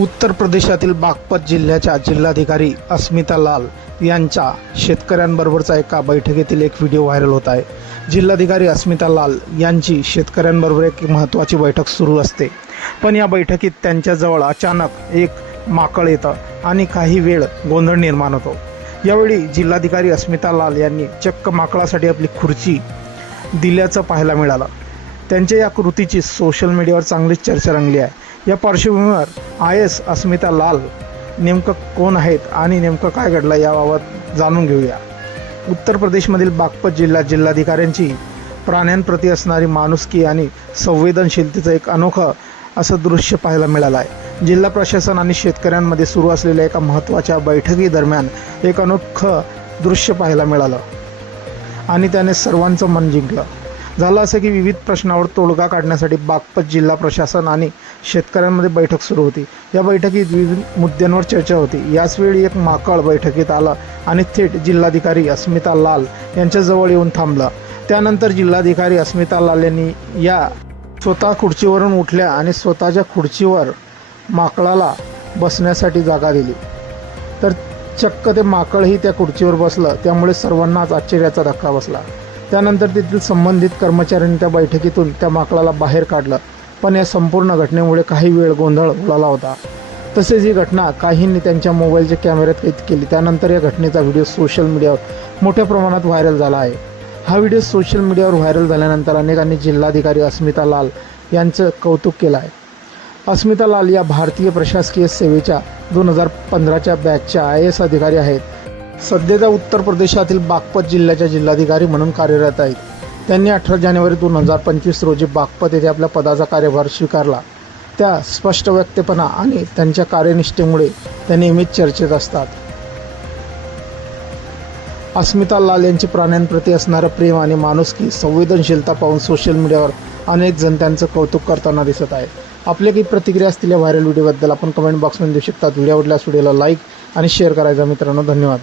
उत्तर प्रदेशातील बागपत जिल्ह्याच्या जिल्हाधिकारी अस्मिता लाल यांच्या शेतकऱ्यांबरोबरचा एका बैठकीतील एक व्हिडिओ व्हायरल होत आहे। जिल्हाधिकारी अस्मिता लाल यांची शेतकऱ्यांबरोबर एक महत्त्वाची बैठक सुरू असते, पण या बैठकीत त्यांच्याजवळ अचानक एक माकळ येतं आणि काही वेळ गोंधळ निर्माण होतो। यावेळी जिल्हाधिकारी अस्मिता लाल यांनी चक्क माकळासाठी आपली खुर्ची दिल्याचं पाहायला मिळालं। त्यांच्या या कृतीची सोशल मीडियावर चांगलीच चर्चा रंगली आहे। या पार्श्वभूमीवर IAS अस्मिता लाल नेमकं कोण आहेत आणि नेमकं काय घडलं याबाबत जाणून घेऊया। उत्तर प्रदेशमधील बागपत जिल्हाधिकाऱ्यांची प्राण्यांप्रती असणारी माणुसकी आणि संवेदनशीलतेचं एक अनोखं असं दृश्य पाहायला मिळालं आहे। जिल्हा प्रशासन आणि शेतकऱ्यांमध्ये सुरू असलेल्या एका महत्त्वाच्या बैठकीदरम्यान एक अनोखं दृश्य पाहायला मिळालं आणि त्याने सर्वांचं मन जिंकलं। झालं असं की विविध प्रश्नावर तोडगा काढण्यासाठी बागपत जिल्हा प्रशासन आणि शेतकऱ्यांमध्ये बैठक सुरू होती। या बैठकीत विविध मुद्द्यांवर चर्चा होती। याचवेळी एक माकळ बैठकीत आलं आणि थेट जिल्हाधिकारी अस्मिता लाल यांच्याजवळ येऊन थांबलं। त्यानंतर जिल्हाधिकारी अस्मिता लाल यांनी स्वतः खुर्चीवरून उठल्या आणि स्वतःच्या खुर्चीवर माकळाला बसण्यासाठी जागा दिली, तर चक्क ते माकळही त्या खुर्चीवर बसलं। त्यामुळे सर्वांनाच आश्चर्याचा धक्का बसला। त्यानंतर तेथील संबंधित कर्मचाऱ्यांनी त्या बैठकीतून त्या माकळाला बाहेर काढलं, पण या संपूर्ण घटनेमुळे काही वेळ गोंधळ उडाला होता। तसेच ही घटना काहींनी त्यांच्या मोबाईलच्या कॅमेऱ्यात कैद केली। त्यानंतर या घटनेचा व्हिडिओ सोशल मीडियावर मोठ्या प्रमाणात व्हायरल झाला आहे। हा व्हिडिओ सोशल मीडियावर व्हायरल झाल्यानंतर अनेकांनी जिल्हाधिकारी अस्मिता लाल यांचं कौतुक केलं आहे। अस्मिता लाल या भारतीय प्रशासकीय सेवेच्या 2015च्या बॅचच्या IAS अधिकारी आहेत। सध्या त्या उत्तर प्रदेशातील बागपत जिल्ह्याच्या जिल्हाधिकारी म्हणून कार्यरत आहेत। त्यांनी 18 जानेवारी 2025 रोजी बागपत येथे आपल्या पदाचा कार्यभार स्वीकारला। त्या स्पष्ट व्यक्तिपणा आणि त्यांच्या कार्यनिष्ठेमुळे त्या नेहमीच चर्चेत असतात। अस्मिता लाल यांची प्राण्यांप्रती असणारं प्रेम आणि माणुसकी संवेदनशीलता पाहून सोशल मीडियावर अनेक जण त्यांचं कौतुक करताना दिसत आहेत। आपल्या काही प्रतिक्रिया असतील या व्हायरल व्हिडिओबद्दल आपण कमेंट बॉक्समध्ये देऊ शकता। व्हिडिओ आवडल्यास व्हिडिओला लाईक आणि शेअर करायचा मित्रांनो। धन्यवाद।